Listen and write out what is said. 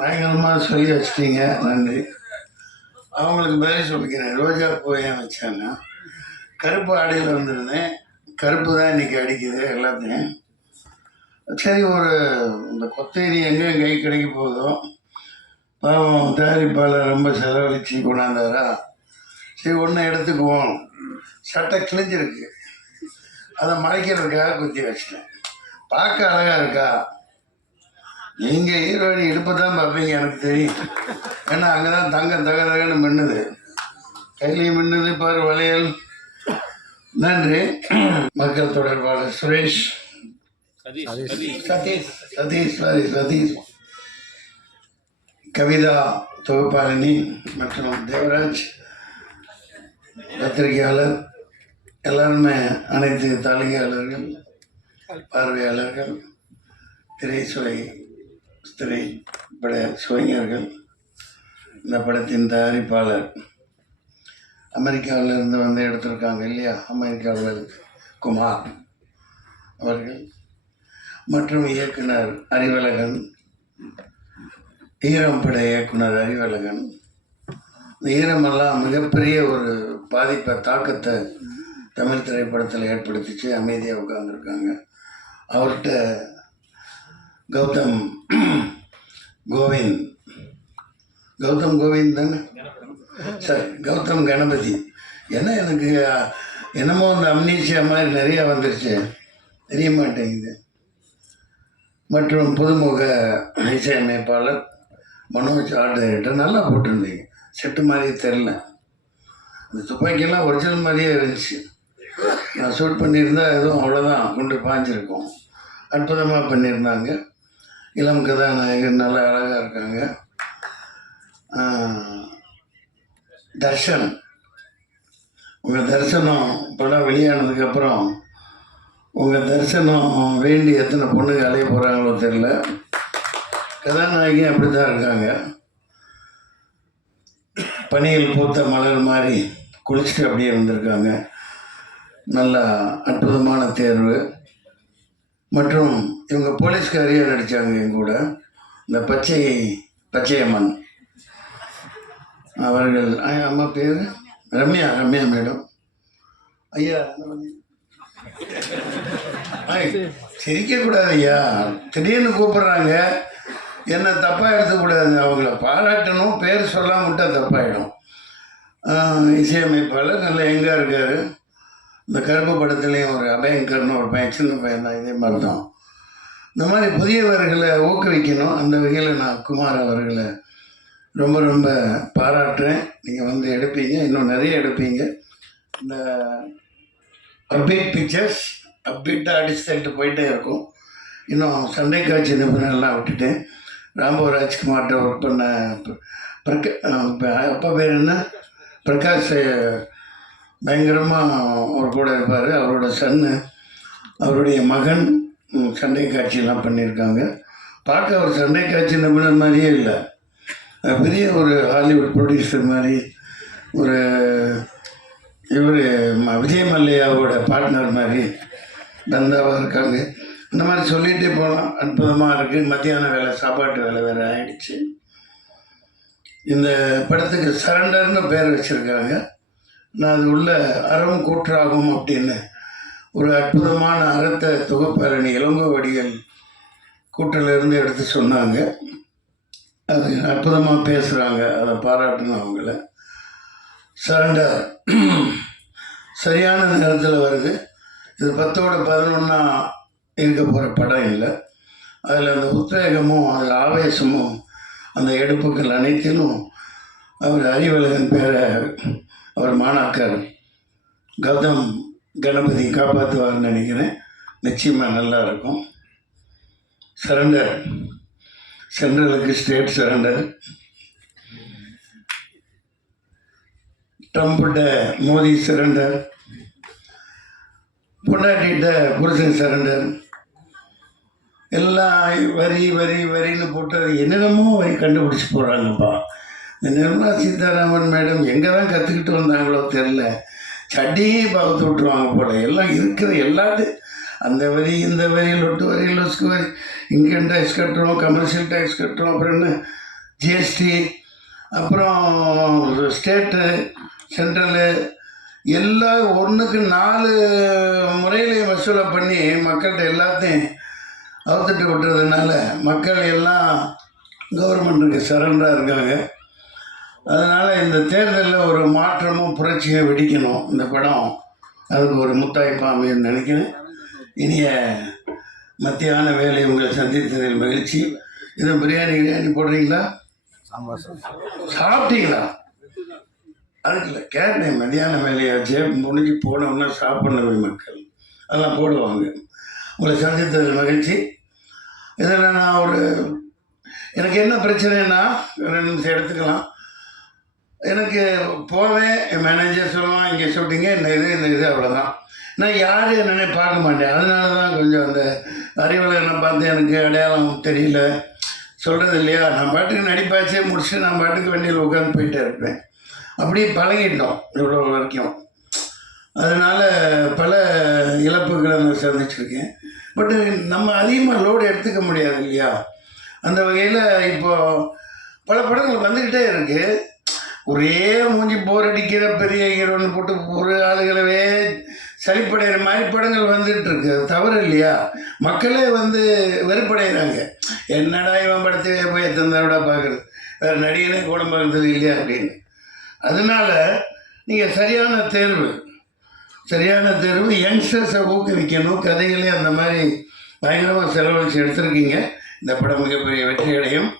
பயங்கரமாக சொல்லி வச்சிட்டீங்க. நன்றி. அவங்களுக்கு பதில் சொல்லிக்கிறேன். ரோஜா பூ ஏன் வச்சேன்னா கருப்பு ஆடையில் வந்திருந்தேன். கருப்பு தான் இன்னைக்கு அடிக்குது எல்லாத்தையும். சரி ஒரு இந்த கொத்தேரி எங்கே கை கிடைக்க போகுதோ? பாவம் தயாரிப்பாளர் ரொம்ப செலவழிச்சு கொண்டாந்தாரா? சரி ஒன்று எடுத்துக்குவோம். சட்டை கிழிஞ்சிருக்கு. அதை மறைக்கிறதுக்காக குத்தி வச்சிட்டேன். பார்க்க அழகாக இருக்கா? நீங்கள் ஹீரோயின் இடுப்பு தான் பார்ப்பீங்க எனக்கு தெரியும். ஏன்னா அங்கே தான் தங்க தக தகன்னு மின்னுது. கையிலையும் மின்னுது பாரு வளையல். நன்றி. மக்கள் தொடர்பாளர் சுரேஷ். சதீஷ். சதீஷ் சாரி சதீஷ். கவிதா தொகுப்பாளினி மற்றும் தேவராஜ். பத்திரிகையாளர். எல்லாருமே அனைத்து தாளிகையாளர்கள் பார்வையாளர்கள். திரைச்சுவை திரைப்பட சுவைஞர்கள். இந்த படத்தின் தயாரிப்பாளர். அமெரிக்காவில் இருந்து வந்து எடுத்திருக்காங்க இல்லையா? அமெரிக்காவில் குமார் அவர்கள். மற்றும் இயக்குனர் அறிவழகன். ஈரம் பட இயக்குனர் அறிவழகன். இந்த ஈரமெல்லாம் மிகப்பெரிய ஒரு பாதிப்பை தாக்கத்தை தமிழ் திரைப்படத்தில் ஏற்படுத்திச்சு. அமைதியாக உட்காந்துருக்காங்க அவர்கிட்ட கௌதம் கோவிந்த் கௌதம் கோவிந்த் தானே சரி கௌதம் கணபதி. என்ன எனக்கு என்னமோ அந்த அம்னீசியா மாதிரி நிறையா வந்துருச்சு. தெரிய மாட்டேங்குது. மற்றும் புதுமுக இசையமைப்பாளர் மனோஜ் ஆர்ட் டைரக்டர் நல்லா போட்டிருந்தீங்க. செட்டு மாதிரியே தெரில இந்த துப்பாக்கியெல்லாம் ஒரிஜினல் மாதிரியே இருந்துச்சு. நான் ஷூட் பண்ணியிருந்தா எதுவும் அவ்வளோதான் கொண்டு பாஞ்சிருக்கோம். அற்புதமாக பண்ணியிருந்தாங்க. இளம் கதாநாயகர் நல்லா அழகாக இருக்காங்க. தர்ஷன் உங்கள் தரிசனம் படம் வெளியானதுக்கப்புறம் உங்கள் தரிசனம் வேண்டி எத்தனை பொண்ணுங்க அலைய போகிறாங்களோ தெரில கதாநாயகி அப்படி தான் இருக்காங்க. பனியில் பூத்த மலர் மாதிரி குளிச்சுட்டு அப்படியே வந்திருக்காங்க நல்ல அற்புதமான தேர்வு. மற்றும் இவங்க போலீஸ்காரியாக நடித்தாங்க எங்கூட இந்த பச்சை பச்சையம்மன். அவர்கள் அம்மா பேர்? ரம்யா ரம்யா மேடம். ஐயா சிரிக்கக்கூடாது ஐயா. திடீர்னு கூப்பிடுறாங்க. என்ன தப்பாக எடுத்துக்கூடாது. அவங்கள பாராட்டணும் பேர் சொல்லாம விட்டால் தப்பாயிடும். இசையமைப்பாளர் நல்ல எங்கே இருக்கார்? இந்த கருப்பு படத்துலேயும் ஒரு அபயங்கர்னு ஒரு பையன் சின்ன பையன் தான் இதே மாதிரி தான் இந்த மாதிரி புதியவர்களை ஊக்குவிக்கணும். அந்த வகையில் நான் குமார் அவர்களை ரொம்ப ரொம்ப பாராட்டுறேன். நீங்கள் வந்து எடுப்பீங்க. இன்னும் நிறைய எடுப்பீங்க. இந்த அப்டேட் பிக்சர்ஸ் அப்டேட்டாக அடிச்சு தள்ளிட்டு போயிட்டே இருக்கும். இன்னும் சண்டை காட்சி நிபுணர்லாம் விட்டுட்டேன். ராம்போ ராஜ்குமார்கிட்ட ஒர்க் பண்ண பிரக பிரகா அப்பா பேர் என்ன? பிரகாஷ் பயங்கரமாக அவர் கூட இருப்பார். அவரோட சன்னு அவருடைய மகன் சண்டை காட்சியெல்லாம் பண்ணியிருக்காங்க. பார்க்க அவர் சண்டை காட்சி நிபுணர் மாதிரியே இல்லை. பெரிய ஒரு ஹாலிவுட் ப்ரொடியூசர் மாதிரி ஒரு இவர் விஜய் மல்லையாவோட பார்ட்னர் மாதிரி தந்தாவாக இருக்காங்க. இந்த மாதிரி சொல்லிகிட்டே போகலாம் அற்புதமாக இருக்குது மத்தியான வேலை சாப்பாட்டு வேலை வேறு ஆகிடுச்சு இந்த படத்துக்கு சரண்டர்னு பேர் வச்சுருக்காங்க. நான் அது உள்ள அறம் கூற்றாகும் அப்படின்னு ஒரு அற்புதமான அறத்தை தொகுப்பாரணி இளங்கோவடிகள் கூட்டிலிருந்து எடுத்து சொன்னாங்க. அது அற்புதமாக பேசுகிறாங்க அதை பாராட்டணும் அவங்கள. சரண்டர் சரியான நேரத்தில் வருது. இது பத்தோட பதினொன்றா இருக்க போகிற படம் இல்லை. அதில் அந்த உத்வேகமும் அதில் ஆவேசமும் அந்த எடுப்புகள் அனைத்திலும் அவர் அறிவழகன் பேரை அவர் மாணாக்கர் கௌதம் கணபதி காப்பாற்றுவார்னு நினைக்கிறேன். நிச்சயமாக நல்லா இருக்கும். சரண்டர் சென்ட்ரலுக்கு ஸ்டேட் சரண்டர் ட்ரம்ப்கிட்ட மோடி சரண்டர் பொண்டாட்டிகிட்ட புருஷன் சரண்டர் எல்லாம் வரி வரி வரின்னு போட்டு அது என்னென்னமோ வரி கண்டுபிடிச்சி போடுறாங்கப்பா இந்த நிர்மலா சீதாராமன் மேடம் எங்கே தான் கற்றுக்கிட்டு வந்தாங்களோ தெரில சட்டியே பார்த்து விட்ருவாங்க போல. எல்லாம் இருக்கிற எல்லாத்து அந்த வரி இந்த வரி லொட்டு வரி லொஸ்க்கு வரி இன்கம் டேக்ஸ் கட்டணும் கமர்ஷியல் டேக்ஸ் கட்டணும் அப்புறம் என்ன? ஜிஎஸ்டி அப்புறம் ஸ்டேட்டு சென்ட்ரலு எல்லாம் ஒன்றுக்கு நாலு முறையிலையும் வசூலை பண்ணி மக்கள்கிட்ட எல்லாத்தையும் அவுத்துட்டு விட்டுறதுனால மக்கள் எல்லாம் கவர்மெண்ட்டுக்கு சரண்டராக இருக்காங்க. அதனால் இந்த தேர்தலில் ஒரு மாற்றமும் புரட்சியும் வெடிக்கணும் இந்த படம். அதுக்கு ஒரு முத்தாய்ப்பா நினைக்கிறேன். இனிய மத்தியான வேலை உங்களை சந்தித்ததில் மகிழ்ச்சி. இது பிரியாணி கிரியாணி போடுறீங்களா? சாம்பார் சார் சாப்பிட்டீங்களா? அதுக்கு இல்லை கேட்டேன் மதியான வேலையாச்சு முடிஞ்சு போனோம்னா சாப்பிடணும் மக்கள். அதெல்லாம் போடுவாங்க. உங்களை சந்தித்ததில் மகிழ்ச்சி. இதில் நான் ஒரு எனக்கு என்ன பிரச்சனைன்னா ரெண்டு நிமிஷம் எடுத்துக்கலாம். எனக்கு போவேன் என் மேனேஜர் சொல்லுவான் இங்கே ஷூட்டிங்க இந்த இது இந்த இது அவ்வளோதான் நான் யார் என்னன்னே பார்க்க மாட்டேன். அதனால தான் கொஞ்சம் அந்த அறிவில் என்ன பார்த்து எனக்கு அடையாளம் தெரியல. சொல்கிறது இல்லையா? நான் பாட்டுக்கு நடிப்பாச்சே முடிச்சு நான் பாட்டுக்கு வண்டியில் உட்காந்து போயிட்டே இருப்பேன். அப்படியே பழகிட்டோம் இவ்வளோ வரைக்கும். அதனால் பல இழப்புகளை நான் சந்திச்சிருக்கேன். பட்டு நம்ம அதிகமாக லோடு எடுத்துக்க முடியாது இல்லையா? அந்த வகையில் இப்போது பல படங்கள் வந்துக்கிட்டே இருக்குது ஒரே மூஞ்சி போர் அடிக்கிற பெரிய ஹீரோன்னு போட்டு ஒரு ஆளுகளவே சளிப்படைகிற மாதிரி படங்கள் வந்துட்டு இருக்கு தவறு இல்லையா? மக்களே வந்து வெறுப்படைகிறாங்க என்னடா இவன் படத்தையே போய் எத்தனை தடவை பார்க்குறது? வேறு நடிகனே கூட பார்க்குறது இல்லையா அப்படின்னு. அதனால நீங்கள் சரியான தேர்வு. சரியான தேர்வு. யங்ஸ்டர்ஸை ஊக்குவிக்கணும். கதைகளே அந்த மாதிரி பயங்கரமாக செலவழித்து எடுத்திருக்கீங்க. இந்த படம் மிகப்பெரிய வெற்றி அடையும்